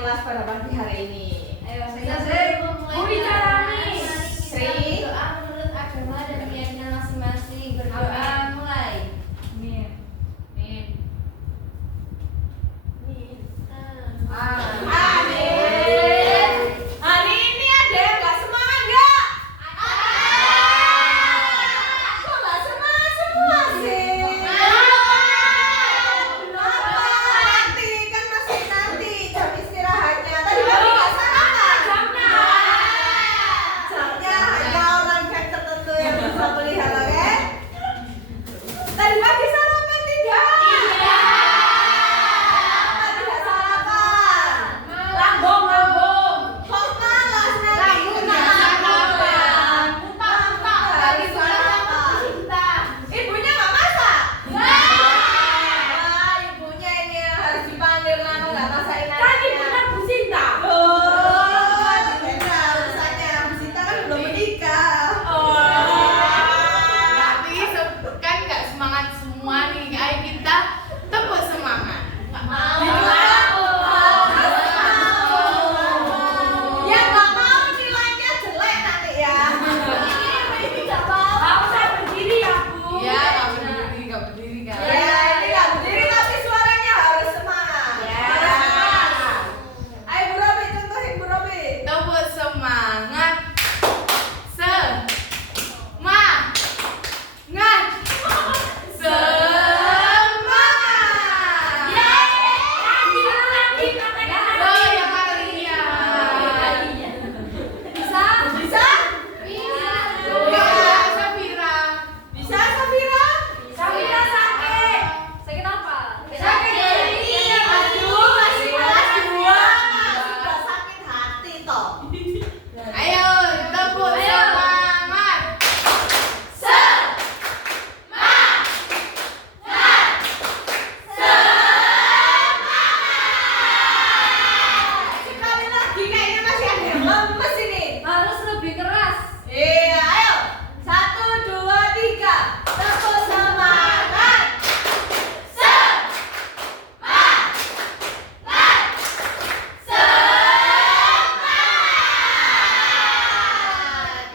kelas pada pagi hari ini. Ayo, saya Bu Icarani. Sri. Doa menurut agama dan keyakinan masing-masing. Berdoa mulai. Amin. Hari ini ada yang nggak semangat nggak? Kok nggak semangat semua sih? Kenapa? Nanti kan masih nanti jam istirahatnya. Tadi pagi nggak sarapan. Jamnya hanya orang yang tertentu yang bisa melihat, oke? Tadi pagi sarapan tidak? Tidak sarapan. Lambung. Kok malas nanti? Sarapan. Tadi sarapan. Ibunya nggak masak? Wah, ibunya ini yang harus dipanggil nanu nggak masakin anaknya. Kan ibunya Bu Sinta. Beda urusannya. Bu Sinta kan belum menikah. Tapi kan nggak semangat semua nih. Ayo kita tepuk semangat. Nggak mau. Ya nggak mau nilainya jelek nanti ya. Ini nggak mau. Kamu saya berdiri ya Bu. Iya, nggak berdiri kan. Ya ini nggak berdiri tapi suaranya harus semangat. Harus semangat. Ayo Bu Robi, contohin Bu Robi. Tepuk semangat. Semangat. Oh ya kalian. Bisa? Bisa. Ya, Safira. Bisa Safira? Safira sakit. Sakit apa? Sakit hati. Aduh, masih kelas 2 sudah sakit hati toh. Ayo, tepuk semangat. Sekali lagi kayaknya masih ada yang lemes ini. Harus lebih keras. Iya, ayo. 1, 2, 3. Tepuk semangat.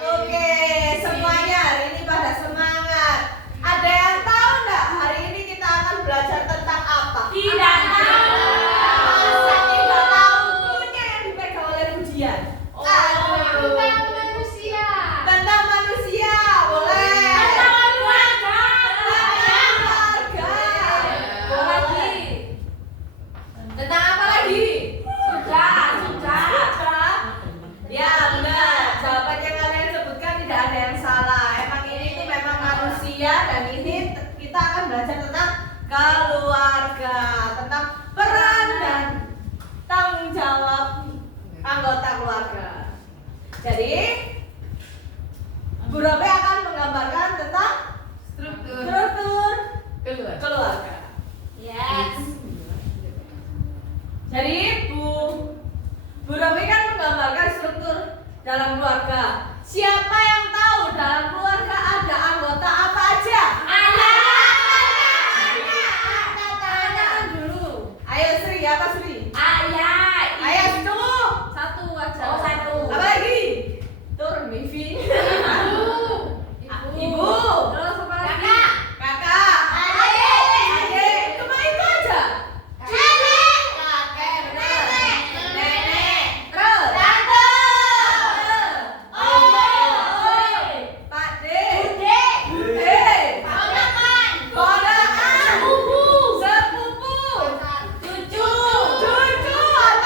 Oke, semuanya hari ini pada semangat. Ada yang tahu nggak hari ini kita akan belajar tentang apa? Tidak tahu. Masa tidak tahu? Bukunya yang dipegang oleh Budian. Aduh. manusia. Tentang manusia, boleh. Tentang keluarga. Boleh. Tentang apa lagi? Sudah. Ya, benar. Jawaban yang kalian sebutkan tidak ada yang salah. Emang ini tuh memang manusia dan ini kita akan belajar tentang keluarga, tentang peran dan tanggung jawab anggota keluarga. Jadi, Bu Robe akan menggambarkan tentang struktur keluarga. Yes. Jadi Bu Robi kan menggambarkan struktur dalam keluarga. Siapa yang tahu dalam keluarga ada anggota apa aja? Anak dulu. Ayo Sri, apa Sri? Ayah. Ayo tunggu. Satu aja. Oh, satu. Apa lagi? Tur, Mivi. Ibu. Terus apa lagi? Kakak. Adik. Cuma itu aja. Nenek. Terus. Tante. Pak De. Bude. Ponakan. Sepupu. Cucu. Apa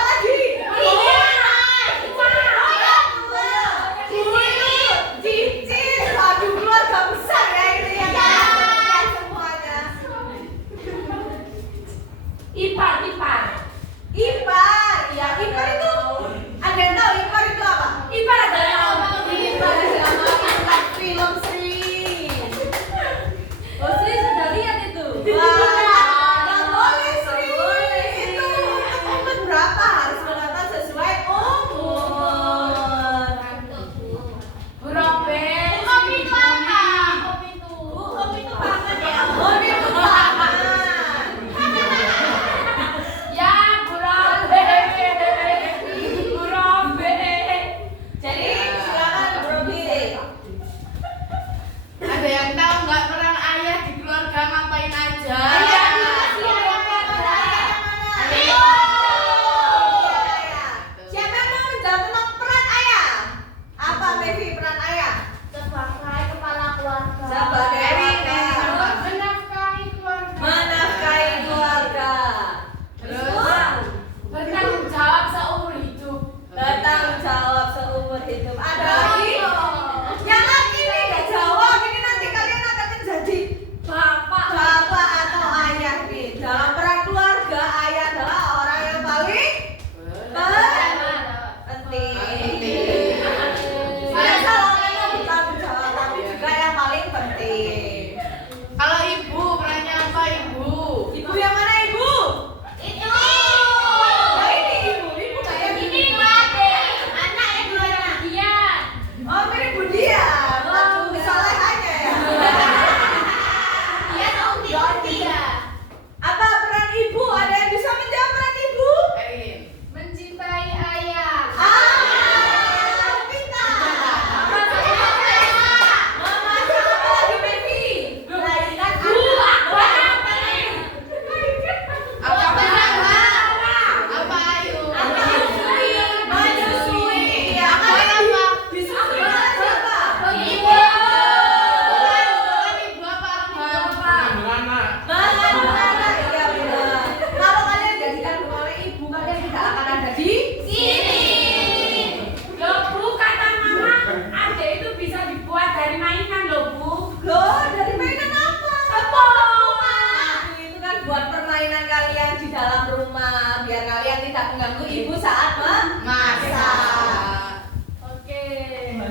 tidak mengganggu ibu saat memasak. Oke.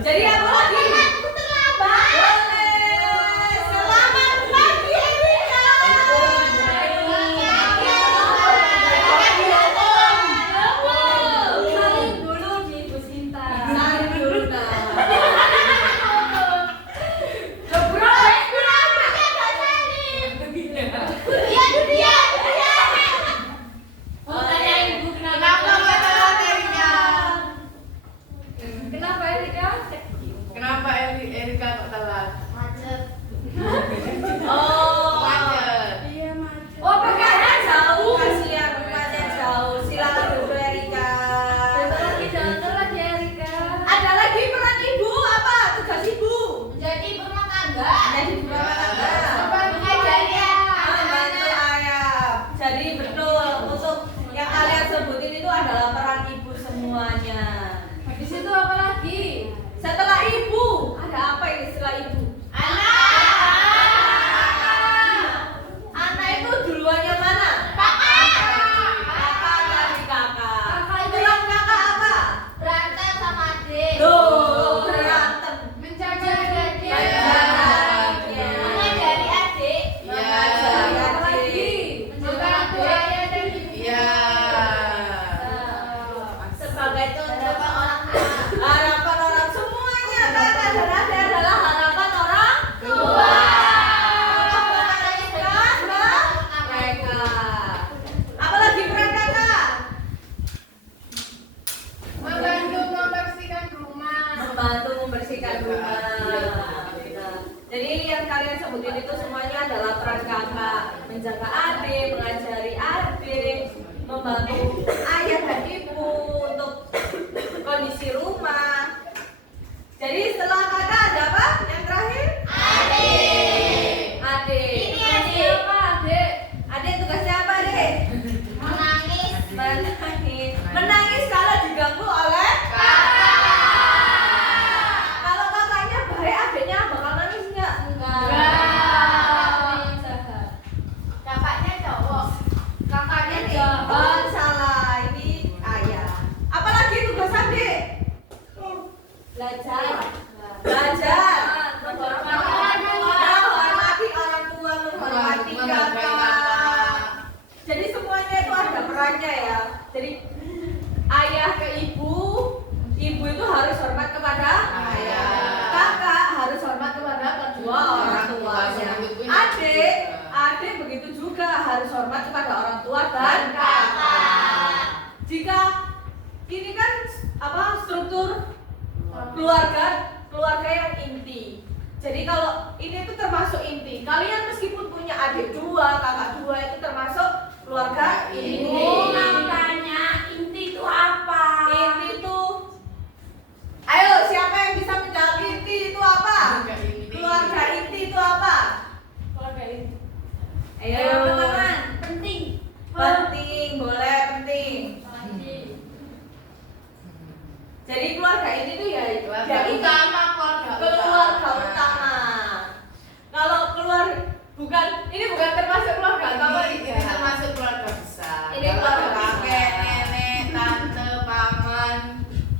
Jadi apa lagi? Boleh. Selamat pagi Erika. Saling dulu di Bu Sinta. Saling dulu nah. Tanya ibu Kenapa nggak telat Erika? Kenapa Erika? Kenapa Erika kok telat? Macet. Oh. Macet. Iya macet. Oh, pakaiannya jauh. Kasihan rumahnya jauh. Silakan dulu Erika. Jangan lagi Erika. Ada lagi peran ibu apa? Tugas ibu. Jadi ibu rumah tangga. Jadi ibu rumah tangga. Mengajari Membantu ayah. Jadi betul untuk yang kalian sebutin itu adalah peran ibu semuanya. Habis itu apa lagi? Setelah ibu, ada apa ini setelah ibu? Anak itu duluannya mana? Kakak dari kakak. Kakak itu Tulang kakak apa? berantem sama adik. Loh, berantem. Menjaga adik. Menjaga. Mengajari adik. Iya. Apa lagi? Membantu ayah dan ibu. Iya. Sebagai contoh orang tua. Harapan orang semuanya kakak dan adik adalah harapan orang tua. Untuk mengajarkan mereka. Apalagi peran kakak? Membantu membersihkan rumah. Membantu membersihkan rumah. Nah, jadi yang kalian sebutin itu semuanya adalah peran kakak, menjaga adik, mengajari adik, membantu ayah dan ibu untuk kondisi rumah. Jadi setelah kakak ada apa? Yang terakhir? Adik. Ini adik. Apa adik? Adik tugasnya apa adik? Menangis. Menangis. Menangis kalau diganggu oleh kalau kakaknya baik, adiknya bakal nangis nggak? Kakaknya cowok. Kakaknya jahat. Salah, ini ayah. Apalagi tugas adik? Belajar. Belajar. Menghormati orang tua, menghormati kakak. Jadi semuanya itu ada perannya ya. Jadi ayah ke ibu, ibu itu harus hormat kepada Ayah. kakak harus hormat kepada kedua orang tuanya. Adik begitu juga harus hormat kepada orang tua dan kakak. Jika ini kan apa struktur keluarga yang inti. Jadi kalau ini itu termasuk inti. Kalian meskipun punya adik dua, kakak dua itu termasuk keluarga inti. Makanya inti itu apa? Inti itu, ayo siapa yang bisa menjawab inti itu apa? Keluarga inti itu apa? Keluarga inti. Ayo teman-teman, penting. penting, boleh penting. Jadi keluarga inti itu ya Keluarga ya ini. utama, Keluarga utama. Kalau ini bukan termasuk keluarga utama Ini termasuk keluarga besar. Ini keluarga kakek, nenek, tante, paman.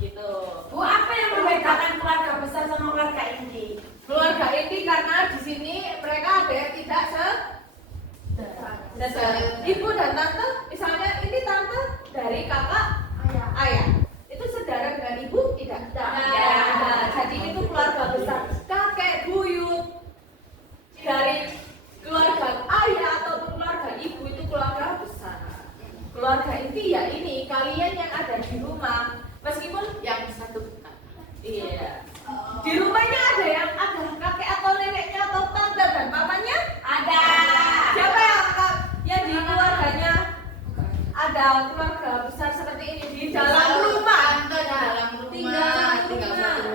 gitu. Bu, apa yang membedakan keluarga besar sama keluarga inti? Keluarga inti karena di sini mereka ada yang tidak ibu dan tante, misalnya ini tante dari kakak ayah. Itu saudara dengan ibu tidak? Tidak. Jadi itu keluarga besar. Kakek buyut dari keluarga ayah ataupun keluarga ibu itu keluarga besar. Keluarga inti ya ini kalian yang ada di rumah. Meskipun Yang satu iya. Di rumahnya ada yang ada kakek atau neneknya atau tante dan pamannya? Ada. Siapa yang di keluarganya ada keluarga besar seperti ini di dalam rumah? Tante di dalam rumah.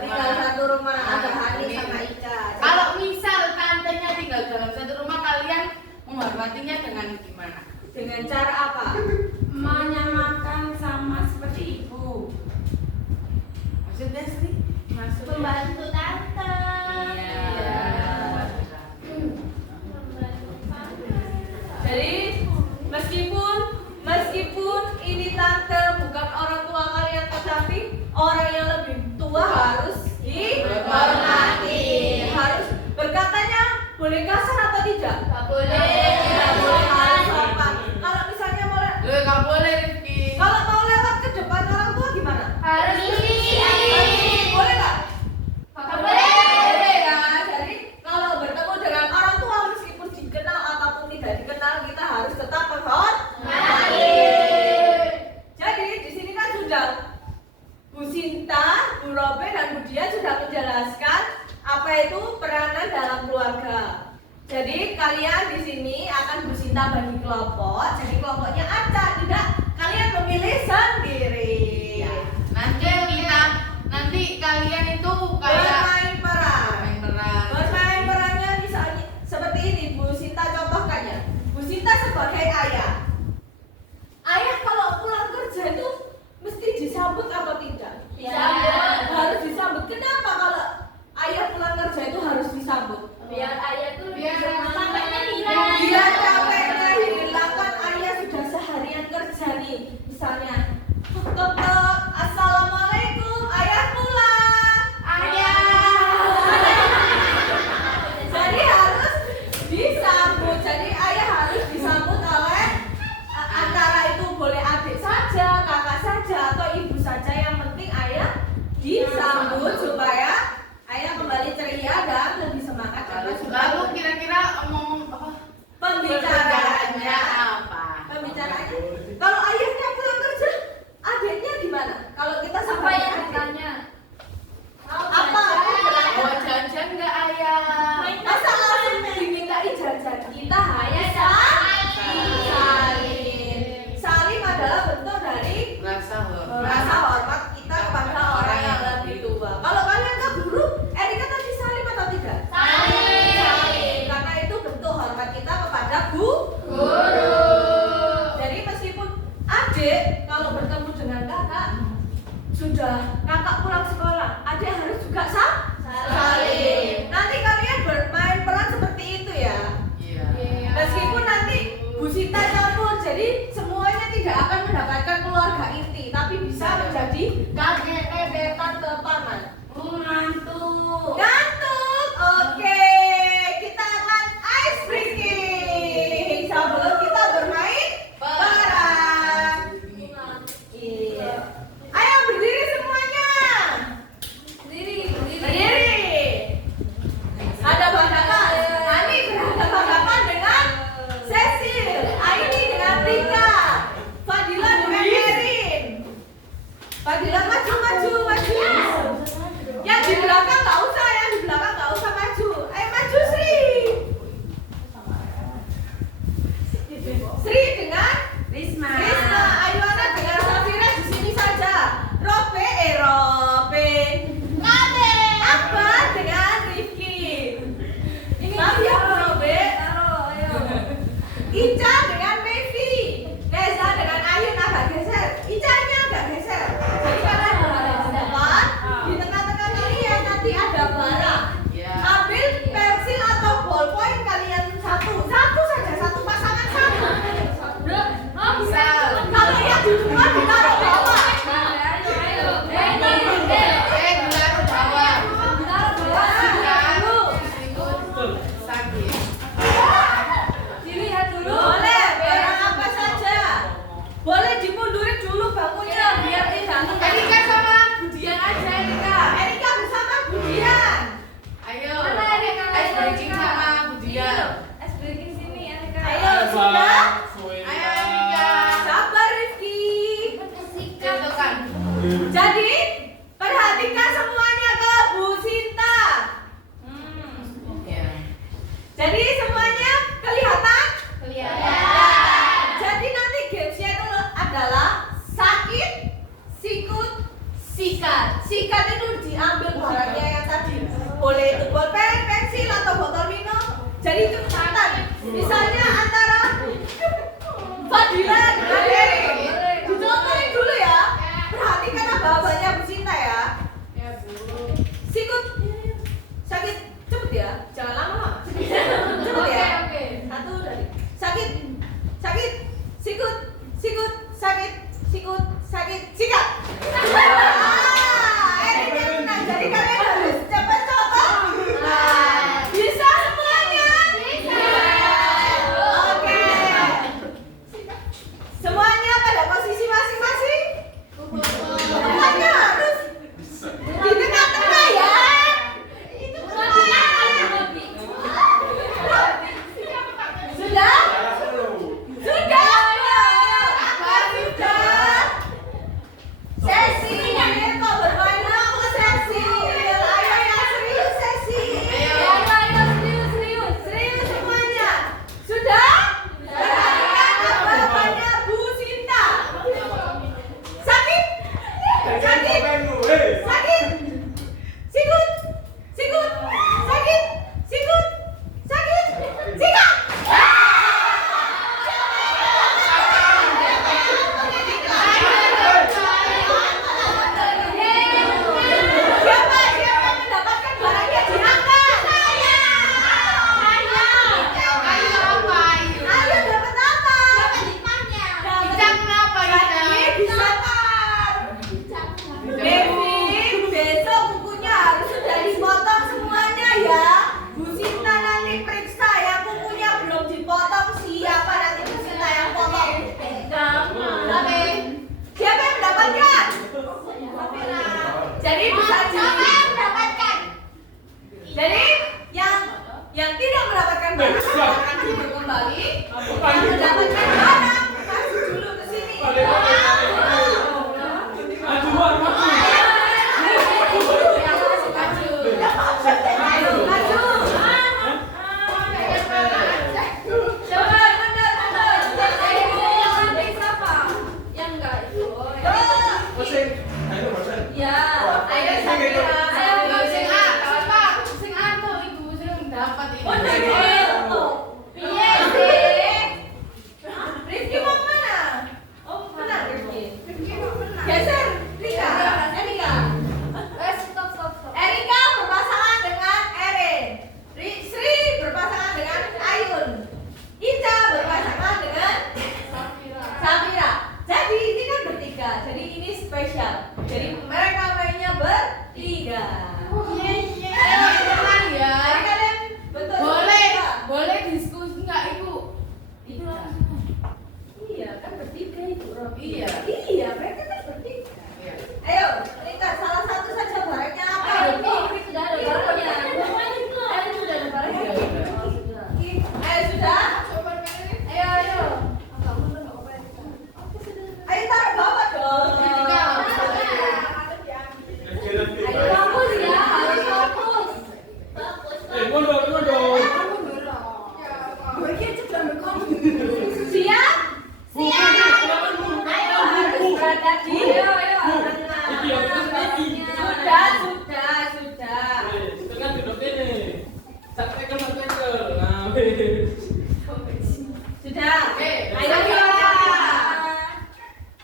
Tinggal satu rumah. Ada Hani sama Ica. Kalau misal tantenya tinggal dalam satu rumah, kalian menghormatinya dengan gimana? dengan cara apa? Menyamakan sama seperti ibu. Maksudnya sih? Membantu tante. Iya. Jadi meskipun ini tante tua harus dihormati. Harus berkatanya boleh kasar atau tidak? Gak boleh. Tidak boleh, harus sopan. Kalau misalnya mau Gak boleh Rifki. kalau mau lewat ke depan orang tua gimana? Harus misi. Boleh nggak? Gak boleh. Boleh ya. Jadi kalau bertemu dengan orang tua meskipun dikenal ataupun tidak dikenal kita harus tetap menghormati. Jadi di sini kan sudah Bu Sinta, Bu Robe dan Bu Dia sudah menjelaskan apa itu peranan dalam keluarga. Jadi kalian di sini akan Bu Sinta bagi kelompok. Jadi kelompoknya acak, tidak kalian memilih sendiri. Nanti kalian itu kayak Bermain peran. main peran. Bermain perannya misalnya seperti ini, Bu Sinta contohkannya. Bu Sinta sebagai ayah. Ayah kalau pulang kerja itu mesti disambut apa tidak? Disambut. Harus disambut. Kenapa kalau ayah pulang kerja itu harus disambut? Biar ayah tuh Biar capeknya hilang. Biar capeknya hilang kan ayah sudah seharian kerja nih. Misalnya, tok, assalamualaikum, ayah pulang. Jadi harus disambut. Jadi ayah harus disambut oleh antara itu boleh adik saja, kakak saja, atau ibu saja. Yang penting ayah disambut supaya ayah kembali ceria dan lebih semangat karena sudah Lalu kira-kira ngomong apa? pembicaraannya. apa? Pembicaraannya. Kalau ayahnya pulang kerja, adiknya gimana? Kalau kita Apa sebagai yang adik, ditanya? apa? Bawa jajan nggak ayah? Masa langsung dimintai jajan? Kita hanya salin. Salim adalah bentuk dari Rasa hormat. rasa hormat kita kepada orang yang lebih tua. Kalau kalian ke guru, Erika tadi salim atau tidak? Salim. Karena itu bentuk hormat kita kepada guru. Jadi meskipun adik kalau bertemu dengan kakak sudah kakak pulang sekolah, adik harus juga salim. Nanti kalian bermain peran seperti itu ya. Iya. Meskipun nanti Bu Sinta campur, jadi semuanya tidak akan mendapatkan keluarga inti, tapi bisa menjadi kakek, nenek, tante, paman. Ngantuk. Oke, kita akan ice breaking sebelum kita bermain peran. Iya. Ayo berdiri semuanya. Berdiri. Ada Banggapan. Ani berhadapan dengan Cecil, Aini dengan Rika, Fadila dengan Erin. Fadila maju. Yang di belakang nggak usah maju. Ayo maju Sri. Sri dengan Risma. Ayuana dengan Safira di sini saja. Robe. Akbar dengan Rifki. Tapi ya Robe. Ica dengan Mevi. Reza dengan Ayun agak geser. Icanya agak geser. Jadi kalian berada di depan. Di tengah-tengah kalian nanti ada barang. Iya. Ambil pensil atau ballpoint kalian satu saja, satu pasangan satu. Bisa. Kalau yang di depan ditaruh bawah. Ditaruh bawah. Dulu. Sakit. Dilihat dulu. Boleh, barang apa saja. Boleh dimundurin dulu bangkunya biar tidak Erika sama Budian aja Erika. Erika bersama Budian. Ayo. Mana Erika? Ice breaking sama Budian. Ice breaking sini Erika. Ayo sudah. Ayo Erika. Sabar Rifki. Contohkan. Jadi perhatikan semuanya ke Bu Sinta. Iya. Jadi semuanya kelihatan? Kelihatan. Jadi nanti gamesnya itu adalah sakit, sikut, sikat. Sikat itu diambil barangnya yang tadi. Boleh itu bolpen, pensil atau botol minum. Jadi cepatan. Misalnya antara Fadila dengan Erin. Dicontohin dulu ya. Perhatikan apa-apanya Bu Sinta ya. Ayo bosan. Ya, ayo Sing Safira. Ayo sing A, sing A tuh iku sing dapat ini. Oh, tuh. Piye sih? Rifki mau mana? Oh, benar Rifki. Geser, Rika. Erika. Stop. Erika berpasangan dengan Erin. Sri berpasangan dengan Ayun. Ica berpasangan dengan Safira. Jadi ini kan bertiga. Jadi ini spesial. Jadi mereka mainnya bertiga. Ayo teman ya. Jadi kalian betul. Boleh diskusi enggak Ibu? Itu lah. Iya kan bertiga itu Rob. Iya. Iya mereka kan bertiga. Ayo, Rika salah satu saja barangnya apa? Ini sudah ada barangnya. Ini sudah ada barangnya. Ayo sudah. Ayo. Ayo taruh bawah dong. Ayo fokus ya, harus fokus. Mundur. Siap? Ayo harus berada di tengah. Sudah. Setengah duduk ini. Sampai ke Nah, Sudah. Ayo Ayo.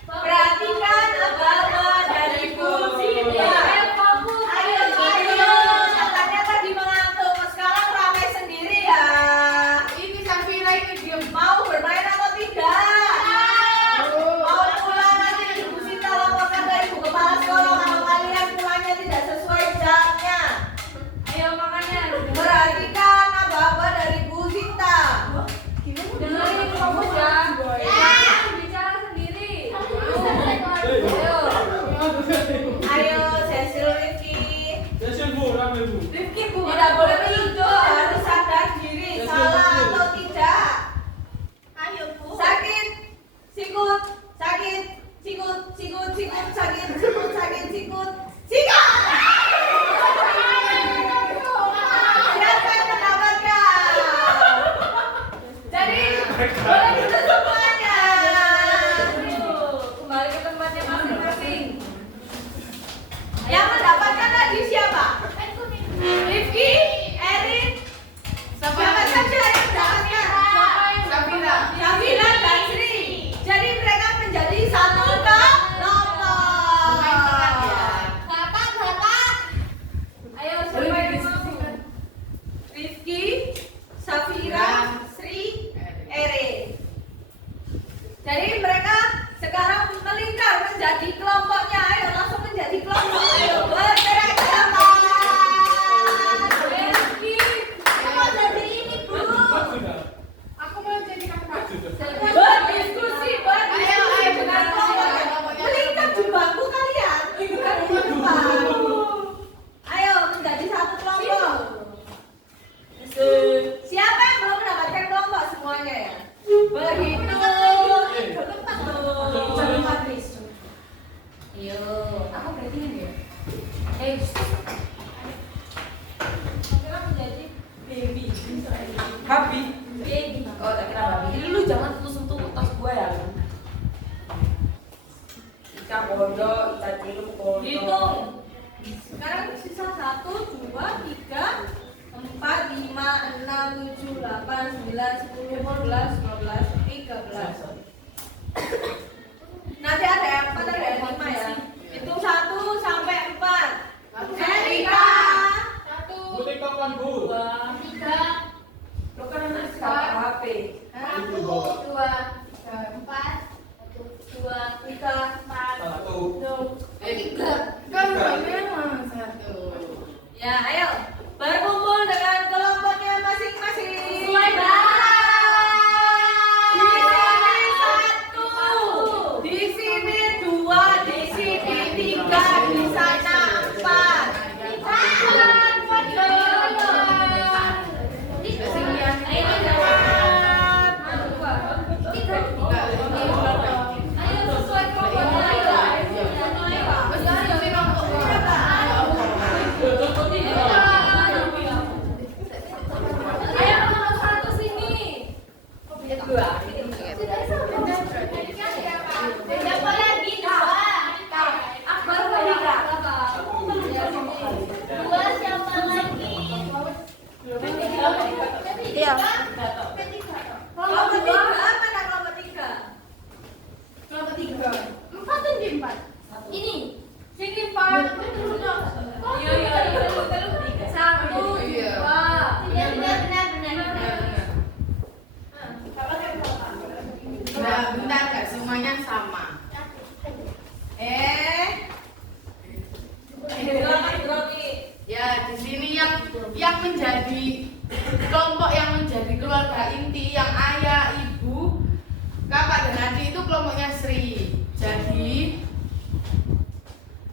perhatikan apa-apa dari Busita. Ayo fokus. Ayo, katanya tadi mengantuk, sekarang ramai sendiri ya. Ini Safira ini diem. Mau bermain atau tidak? Mau pulang nanti Ibu Sita laporkan ke Ibu Kepala Sekolah kalau kalian pulangnya tidak sesuai jamnya. Ayo makanya. Perhatikan apa-apa dari Bu Sita. Dengerin fokus ya. Jangan bicara sendiri. Ayo. Ayo, Cecil Rifki. Rifki Tidak boleh menuduh, harus sadar diri, salah atau tidak. Ayo Bu. Sakit, sikut, sakit, sikut, sakit, sikut. Siapa yang mendapatkan? Jadi, boleh kita semuanya. Kembali ke tempatnya masing-masing. Yang mendapatkan tadi siapa? Rifki, Erin, siapa saja yang mendapatkan? Safira. Safira dan Sri. Jadi mereka menjadi satu kelompok. Main peran ya. Ayo siapa Boleh yang mau? didiskusikan. Rifki, Safira, Sri, Erin. Jadi mereka sekarang melingkar menjadi kelompoknya. Ayo langsung menjadi kelompok. Ayo bergerak ke depan. Rifki. Apa jadi ini Bu? Aku mau jadi kakak. Berdiskusi, Ayo, dengan kelompok. Melingkar di bangku kalian. Bukan di depan. Ayo menjadi satu kelompok. Siapa yang belum mendapatkan kelompok semuanya ya? Berhitung. Yo, aku berarti ini ya. Kira menjadi baby. Happy. Baby. Oh, tak kira baby. Ini lu jangan sentuh tas gue ya. Ica bondo, ica ciluk bondo. Hitung. Sekarang sisa 1, 2, 3, 4, 5, 6, 7, 8, 9, 10, 11, 12, 13. Nanti ada yang 4, ada yang 5 ya. Hitung 1 sampai 4. Erika. Putih kapan Bu? 3, Lo kan anak sekarang HP. 1, 2, 4, 2, 3, 4. Satu. Kan memang satu. Ya, ayo berkumpul dengan kelompoknya masing-masing. Sesuai Di sini 1, di sini 2,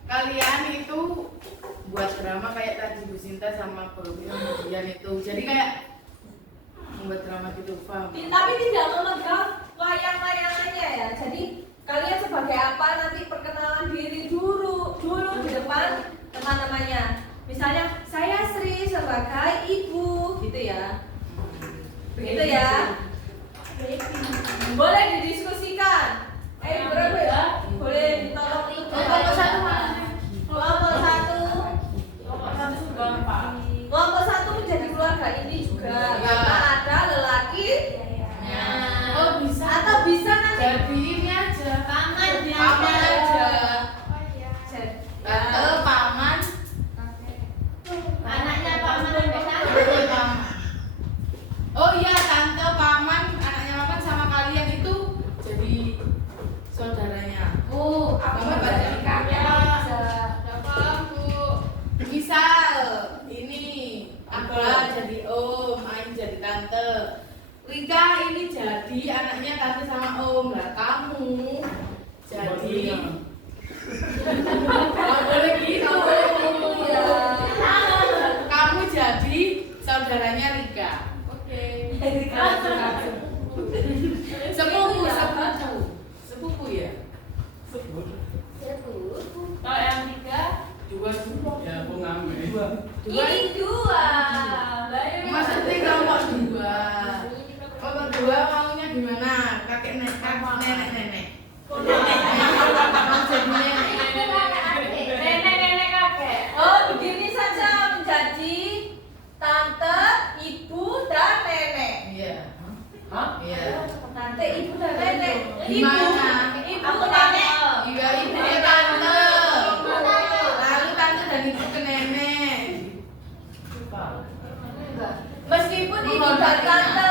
kalian itu buat drama kayak tadi Bu Sinta sama Bro kemudian itu. Jadi kayak membuat drama gitu, paham? Tapi tidak memegang wayang-wayangannya ya. Jadi kalian sebagai apa nanti perkenalan diri dulu di depan teman-temannya. Misalnya saya Sri sebagai ibu gitu ya. Begitu ya. Boleh didiskusikan. Berapa ya? Boleh ditolong kelompok satu mana? Kelompok satu. Kelompok satu menjadi keluarga ini juga. Karena ada lelaki. Oh bisa. Atau bisa nanti Jadi ini aja. Paman Paman aja. Tante, paman, Anaknya paman sampai sana. paman. Oh iya, tante, paman, anaknya paman sama kalian itu jadi saudaranya. Oh, Kamu kan jadi kakak. Udah paham, Bu. Misal ini Abah jadi om, Ain jadi tante. Rika ini jadi anaknya tante sama om. Lah kamu jadi nggak boleh gitu. Kamu jadi saudaranya Rika. Oke. Sepupu ya. Kalau yang tiga, Dua ya pengamen. ini dua. Maksudnya kelompok dua. Kelompok dua maunya gimana? Kakek nenek. Nenek kakek. Oh, begini saja menjadi tante, ibu, dan nenek. Iya. Hah? Iya. Tante, ibu, dan nenek. Gimana? Ibu, nenek. Iya, ibu ya tante. Lalu tante dan ibu ke nenek. Meskipun ibu dan tante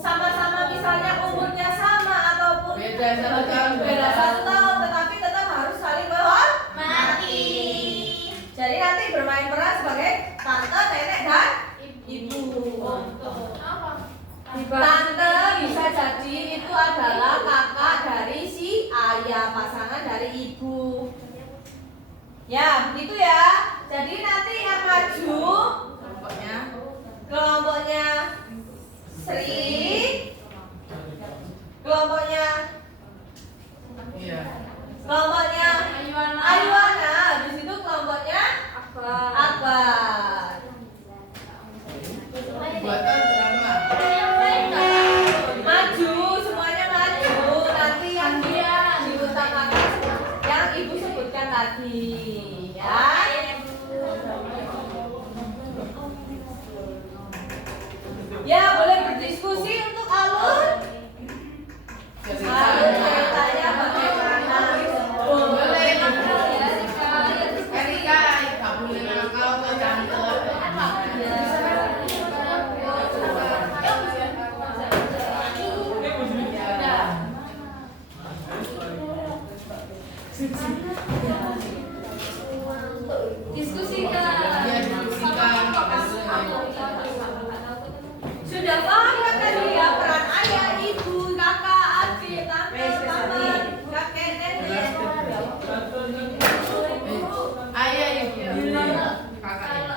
sama-sama misalnya umurnya sama ataupun Beda 1 tahun. beda 1 tahun, tetapi tetap harus saling menghormati. Jadi nanti bermain peran sebagai tante, nenek, dan ibu. Tante bisa jadi itu adalah kakak dari si ayah, pasangan dari ibu. Ya, begitu ya. Jadi nanti yang maju kelompoknya Sri, kelompoknya Iya. kelompoknya Ayuana, habis itu kelompoknya Akbar. Buatan drama. Maju, semuanya maju. Nanti yang dia diutamakan yang ibu sebutkan tadi, ya. Ya, boleh berdiskusi untuk alur. Alur ceritanya bagaimana? Boleh. Erika, nggak boleh nakal ke tante. Diskusikan. Ya, diskusikan. Sudah paham kan tadi ya peran ayah, ibu, kakak, adik, tante, paman, kakek, nenek. Ayah ibu. Kakaknya.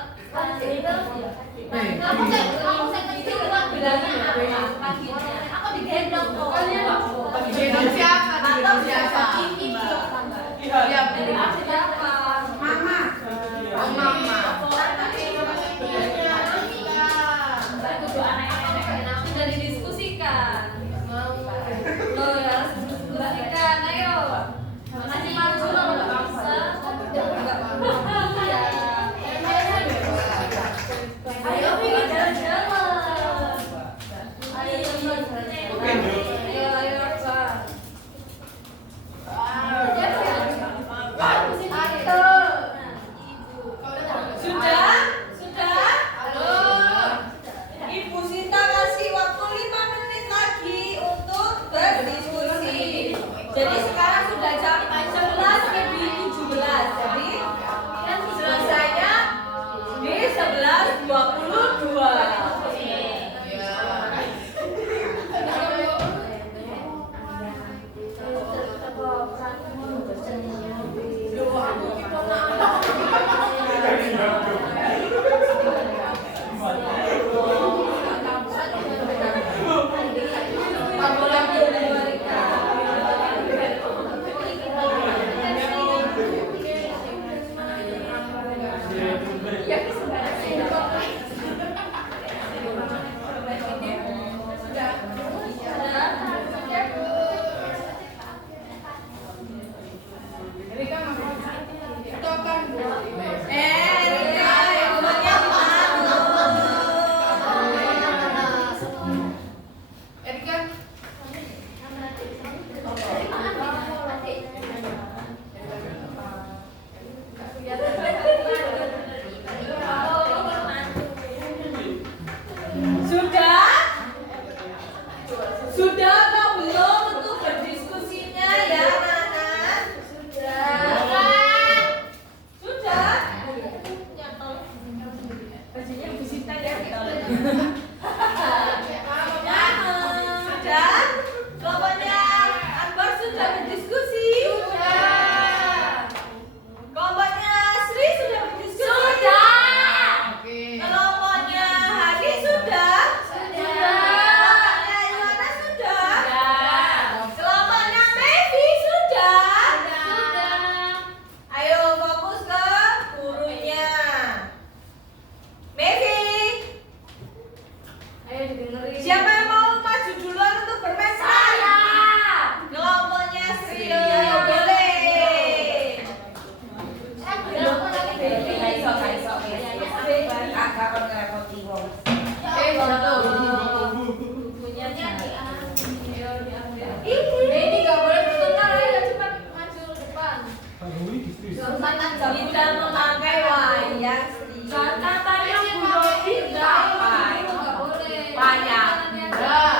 Aku digendong kok. Gendong siapa? Atau Gendong siapa? ini Iya, Bu. Siapa? Mama. Oh, mama. Sudah didiskusikan. Loh, ya, diskusikan. Ayo. Masih maju loh, nggak bisa. Ayo, pilih jalan-jalan. Ayo, jalan-jalan. Ayo, Pak. Pak Hui istri. Tidak memakai wayang Sri. Katanya Bu Robi enggak pakai. Nggak boleh. Banyak. Enggak.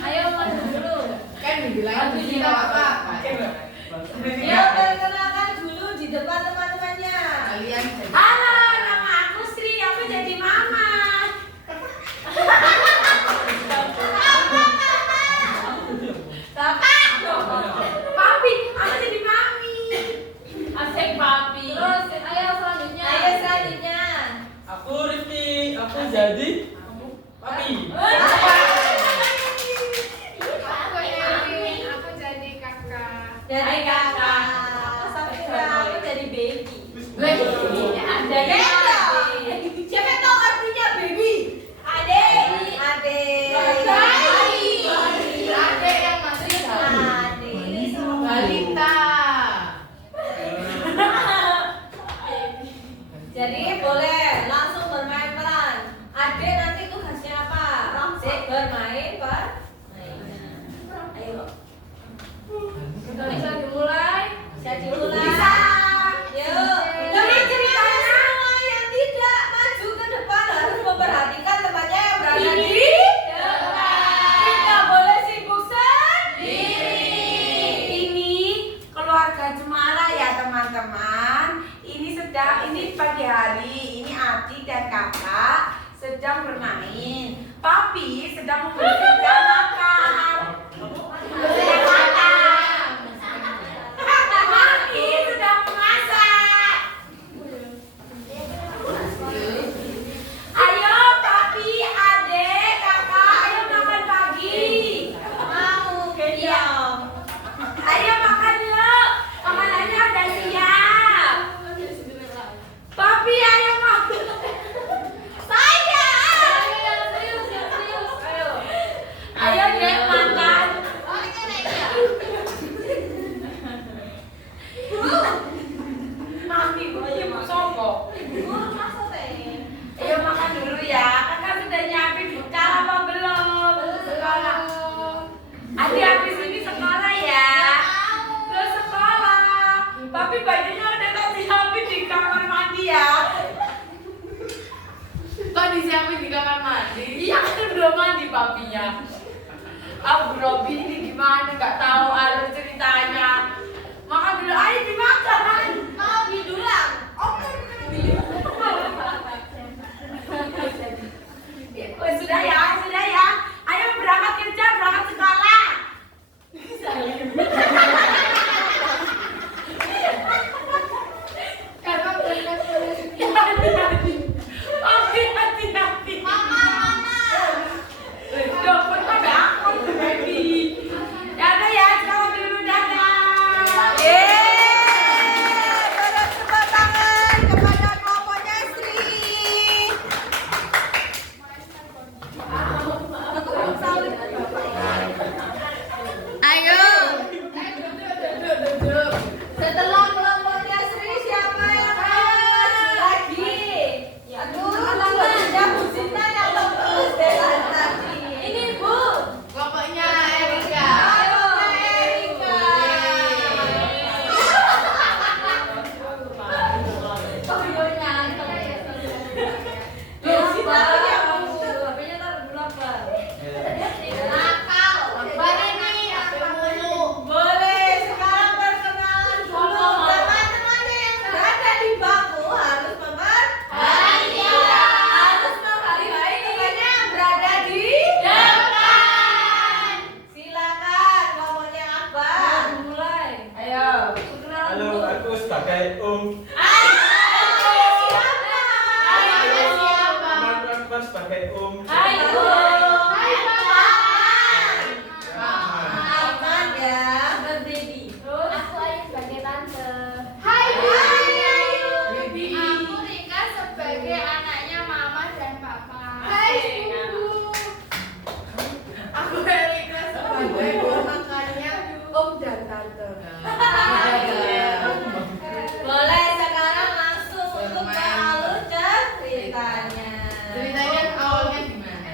Ayo maju dulu. Kan dibilang kita apa? Ya perkenalkan dulu di depan teman-temannya. Kalian jadi Halo, nama aku Sri, aku jadi mama. Bapak, papi, aku jadi mami. asik papi. Terus ayo selanjutnya. Ayo selanjutnya. Aku Rifki, aku jadi papi. Aku Erin, aku jadi kakak. Jadi Hai, kakak. Safira, aku jadi baby. Ada Beda. Siapa tahu artinya baby? Adek. Adek. Ada yang masih Adek. balita. Jadi boleh langsung bermain peran. Adek nanti tugasnya apa? Sik bermain Ayo. Bisa dimulai. Bisa dimulai. Bisa. Yuk. Jangan ceritanya semua yang tidak maju ke depan harus memperhatikan temannya yang berada di depan. Tidak boleh sibuk sendiri. Ini keluarga Cemara ya teman-teman. Ini pagi hari. Ini adik dan kakak sedang bermain. Papi sedang membersihkan makan. Membersihkan makan. Mami sedang memasak. Ayo papi, adek, kakak, ayo makan pagi. Mau gendong. Ayo makan yuk. Makanannya udah siap. Papi ayo makan. Saya. Serius. Ayo. Ayo dek makan. Mami gue sopo. Ayo makan dulu ya. Kakak sudah nyiapin bekal apa belum? Sekolah. Adik habis ini sekolah ya. Terus sekolah. Papi bajunya udah tak siapin di kamar mandi ya. Kok disiapin di kamar mandi? Iya kan belum mandi papinya. Abu Robi ini gimana? Gak tahu alur ceritanya. Makan dulu, ayo dimakan. Mau didulang. Sudah ya. Ayo berangkat kerja, berangkat sekolah. Kakak berangkat Papi hati-hati. Mama. Dapat pada aku baby. Ya udah ya, sekarang dulu dadah. Beri tepuk tangan kepada kelompoknya Sri. Ayo. Setelah kelompoknya Sri, siapa yang maju lagi? Aduh, kelompoknya Bu Sinta yang terus dari tadi. Ini Bu. kelompoknya Erika. Ayo, Erika. Loh, Sinta lagi apa? HP-nya taruh dulu apa? Boleh, sekarang perkenalan dulu. Teman-teman yang berada di bangku harus harus menghargai temannya yang berada di depan. Silakan, kelompoknya apa? Mulai. Ayo. Perkenalan Halo, dulu. aku sebagai Teman-teman sebagai Hai, Bu. Aman ya. Dan baby. Terus Aku Ayu sebagai tante. Baby. Aku Rika sebagai anaknya mama dan papa. Aku Erika sebagai ponakannya om dan tante. Boleh sekarang langsung untuk ke alur ceritanya. Ceritanya awalnya gimana?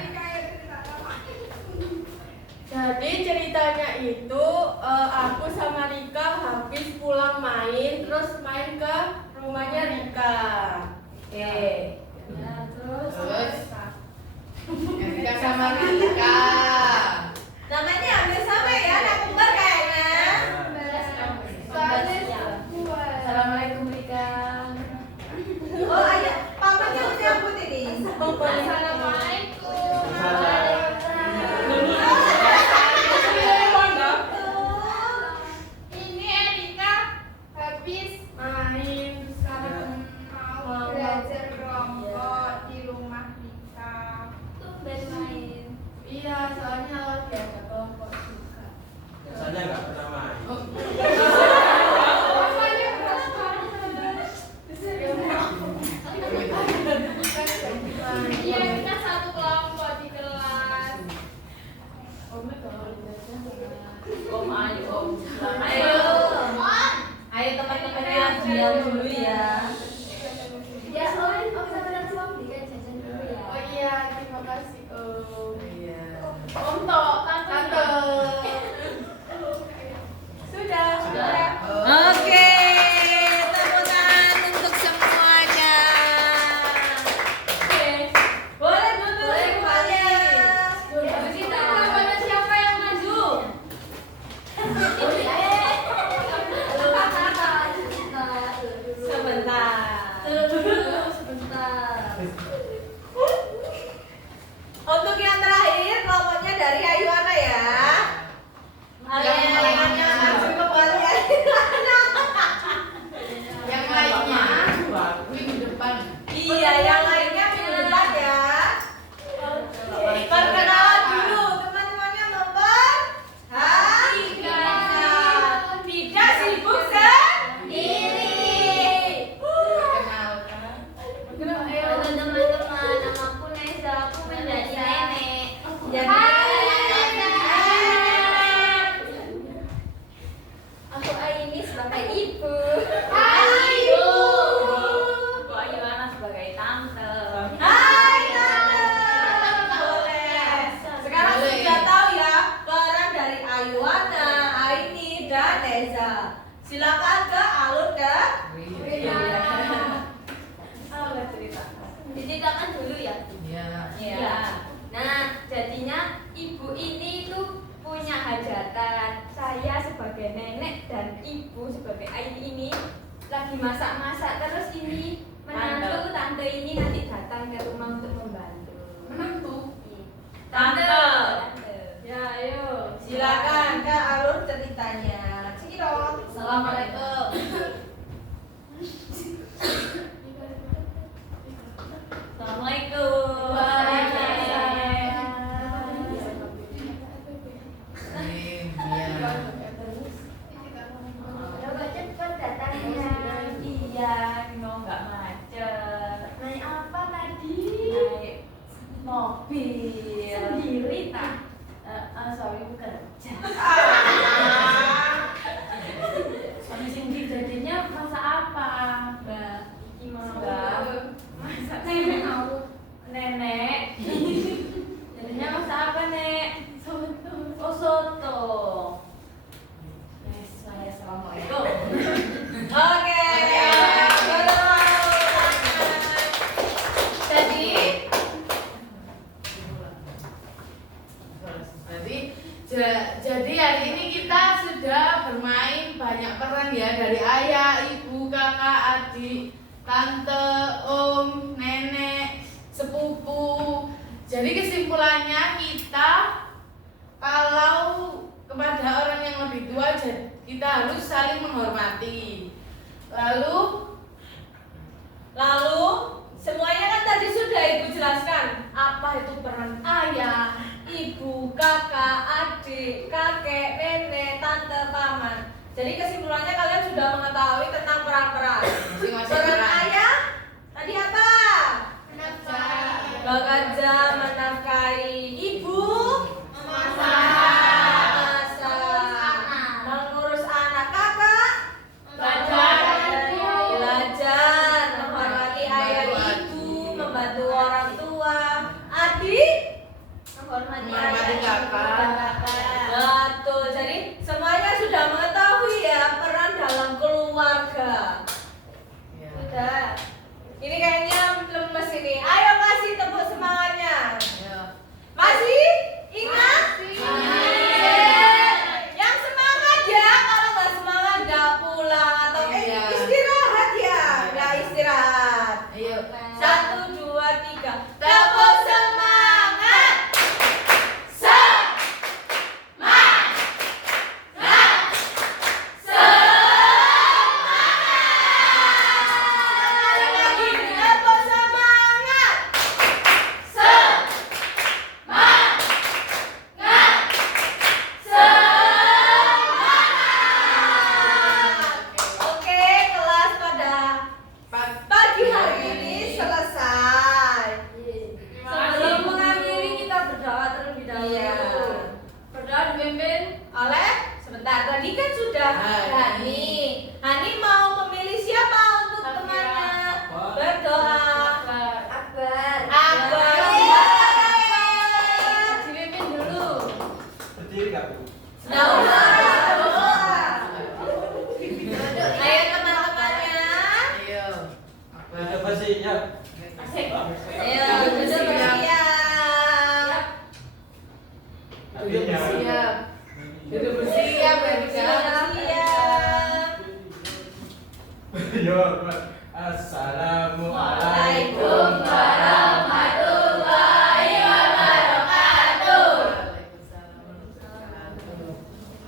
Jadi ceritanya itu aku sama Rika Oke. Ya, terus Erika sama Rika. Namanya hampir sama ya, anak kembar kayaknya. Assalamualaikum Rika. Oh ayah, pamannya udah rambut ini. Assalamualaikum. Ini Erika habis main sekarang mau belajar kelompok di rumah Rika. Tumben main. Iya, soalnya lagi ada kelompok juga. Biasanya nggak pernah main. Pokoknya pas iya, kita satu kelompok di kelas. Om ayo om. Ayo, ayo teman-temannya jalan dulu ya. Ya, om sama Nasi Om Rika jajan dulu ya. Oh iya, terima kasih Om. Iya. Om Tok, tante. Sudah. Oke, tepuk tangan untuk semuanya. Boleh duduk semuanya. Habis itu Namanya siapa yang maju? Sebentar. Untuk yang terakhir kelompoknya dari Ayu Ana ya. Yang lainnya maju kembali Yang lainnya minggu depan. Iya, yang lainnya minggu depan ya. Perkenalan dulu teman-temannya nomor Tiga. Tidak sibuk sendiri. Kenalkan. Ayo teman-teman, namaku Neza, aku menjadi nenek. Jadi Aku Aini sebagai ibu. Ayu. Aku Ayu Ana sebagai tante. hai Tante. Boleh. Sekarang Boleh. sudah tahu ya peran dari Ayuana, Aini, dan Neza. Silakan ke alur ke. Apa cerita? Diceritakan dulu ya. Iya. Iya. Nah, jadinya ibu ini tuh punya hajatan. Saya sebagai nenek dan ibu sebagai Aini ini lagi masak-masak, terus ini menantu tante ini nanti datang ke rumah untuk membantu. Menantu. Tante. Ya, ayo. Silakan ke alur ceritanya. Cikidot. Assalamualaikum. Assalamualaikum. Iya. Coba cepet datangnya. Iya, no nggak macet. Naik apa tadi? Naik mobil. Sendiri tak? Sorry bukan. Suami Cindy jadinya masak apa? Mbak, iki mau masak nenek mau. Nenek. Jadinya masak apa, Nek? Soto. Oh, soto. Yes, saya assalamualaikum. Oke. Jadi Jadi hari ini kita sudah bermain banyak peran ya, dari ayah, ibu, kakak, adik, tante, om, nenek, sepupu. Jadi kesimpulannya kita kalau kepada orang yang lebih tua kita harus saling menghormati. Lalu semuanya kan tadi sudah Ibu jelaskan apa itu peran ayah, ibu, kakak, adik, kakek, nenek, tante, paman. Jadi kesimpulannya kalian sudah mengetahui tentang peran-peran. masing-masing Peran peran. ayah tadi apa? Menafkahi. Bekerja, menafkahi. Ibu Memasak. masak, mengurus anak. Kakak belajar, menghormati ayah ibu, membantu orang tua. Adik Menghormati kakak. Betul. Jadi semuanya sudah mengetahui ya peran dalam keluarga. Ya. Sudah. Ini kayaknya siap. Asik. Ayo, duduk bersiap. Duduk Artinya. bersiap. Duduk bersiap, Erika. Bersiap. Yo, assalamualaikum. Waalaikumsalam warahmatullahi wabarakatuh.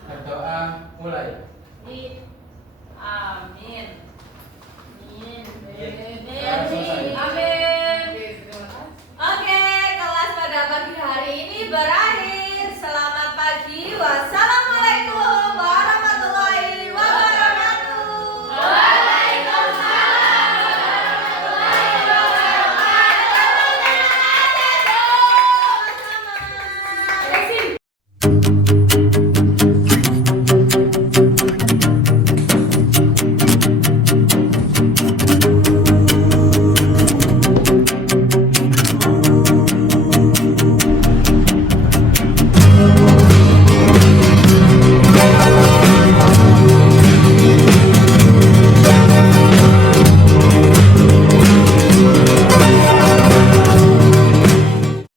Berdoa mulai. Amin. Amin. Selesai. Amin.